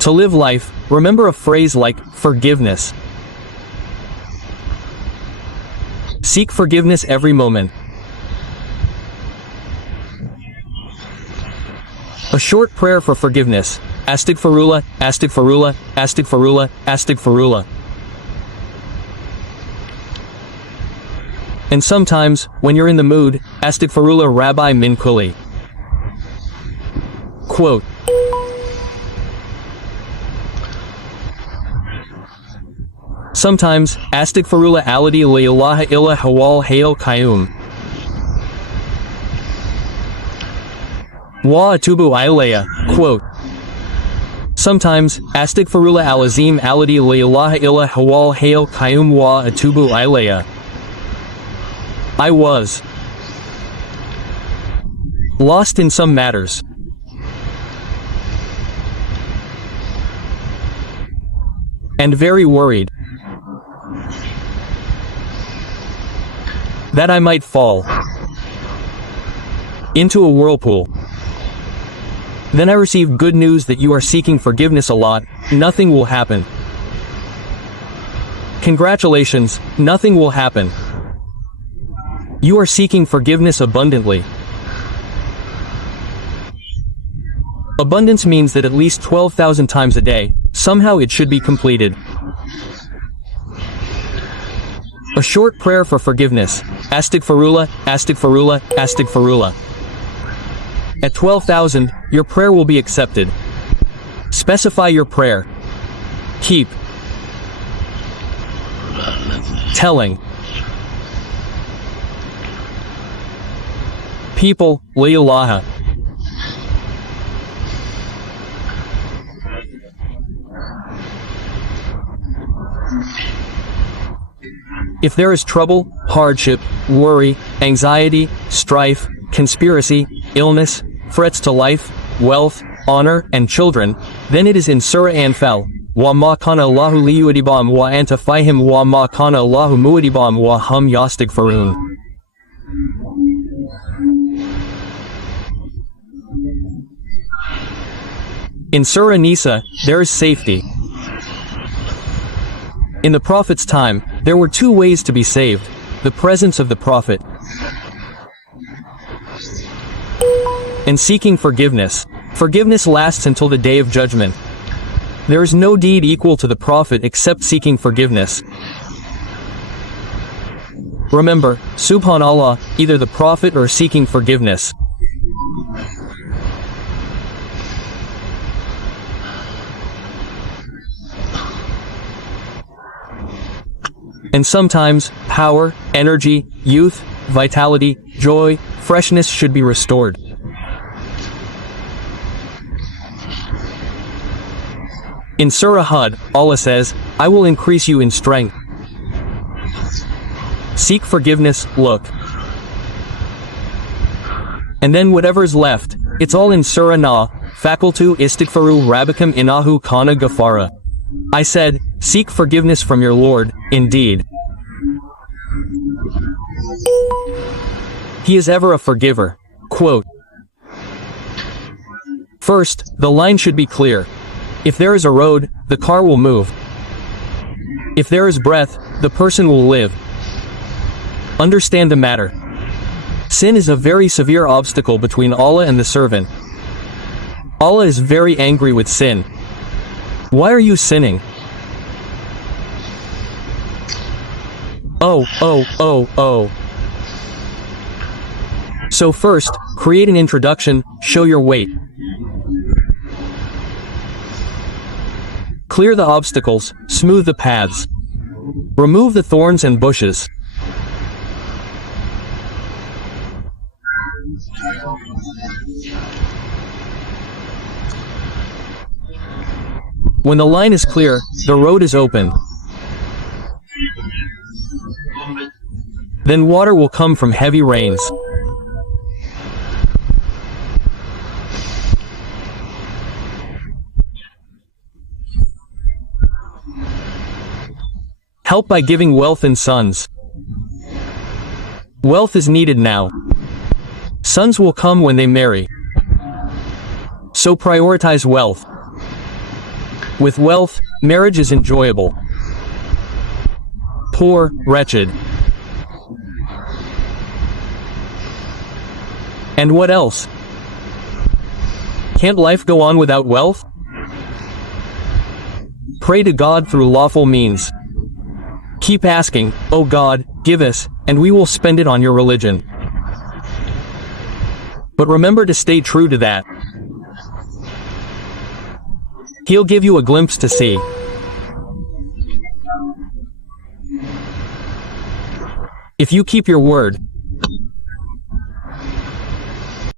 To live life, remember a phrase like forgiveness. Seek forgiveness every moment. A short prayer for forgiveness. Astaghfirullah, astaghfirullah, astaghfirullah, astaghfirullah. And sometimes, when you're in the mood, astaghfirullah Rabbi min kulli. Quote. Sometimes, astaghfirullah alladhi la ilaha illa huwal hayyul qayyum. Wa atubu ilayya. Quote. Sometimes, astaghfirullah al-azim alladhi la ilaha illa huwal hayyul qayyum wa atubu ilayya. I was lost in some matters, and very worried that I might fall into a whirlpool. Then I received good news that you are seeking forgiveness a lot. Nothing will happen. Congratulations, nothing will happen. You are seeking forgiveness abundantly. Abundance means that at least 12,000 times a day, somehow it should be completed. A short prayer for forgiveness. Astaghfirullah, astaghfirullah, astaghfirullah. At 12,000, your prayer will be accepted. Specify your prayer. Keep telling people, la ilaha. If there is trouble, hardship, worry, anxiety, strife, conspiracy, illness, threats to life, wealth, honor, and children, then it is in Surah Anfal. Wa ma kana Allahu liyu'adibahum wa anta fihim wa ma kana Allahu mu'adibahum wa hum yastaghfirun. In Surah Nisa, there is safety. In the Prophet's time, there were two ways to be saved: the presence of the Prophet and seeking forgiveness. Forgiveness lasts until the Day of Judgment. There is no deed equal to the Prophet except seeking forgiveness. Remember, Subhanallah, either the Prophet or seeking forgiveness. And sometimes, power, energy, youth, vitality, joy, freshness should be restored. In Surah Hud, Allah says, I will increase you in strength. Seek forgiveness, look. And then whatever's left, it's all in Surah Na, Fakultu istighfaru rabbikum innahu kana ghafara. I said, seek forgiveness from your Lord, indeed. He is ever a forgiver. Quote. First, the line should be clear. If there is a road, the car will move. If there is breath, the person will live. Understand the matter. Sin is a very severe obstacle between Allah and the servant. Allah is very angry with sin. Why are you sinning? Oh. So first, create an introduction, show your weight. Clear the obstacles, smooth the paths. Remove the thorns and bushes. When the line is clear, the road is open. Then water will come from heavy rains. Help by giving wealth and sons. Wealth is needed now. Sons will come when they marry. So prioritize wealth. With wealth, marriage is enjoyable. Poor, wretched. And what else? Can't life go on without wealth? Pray to God through lawful means. Keep asking, "Oh God, give us, and we will spend it on your religion." But remember to stay true to that. He'll give you a glimpse to see. If you keep your word,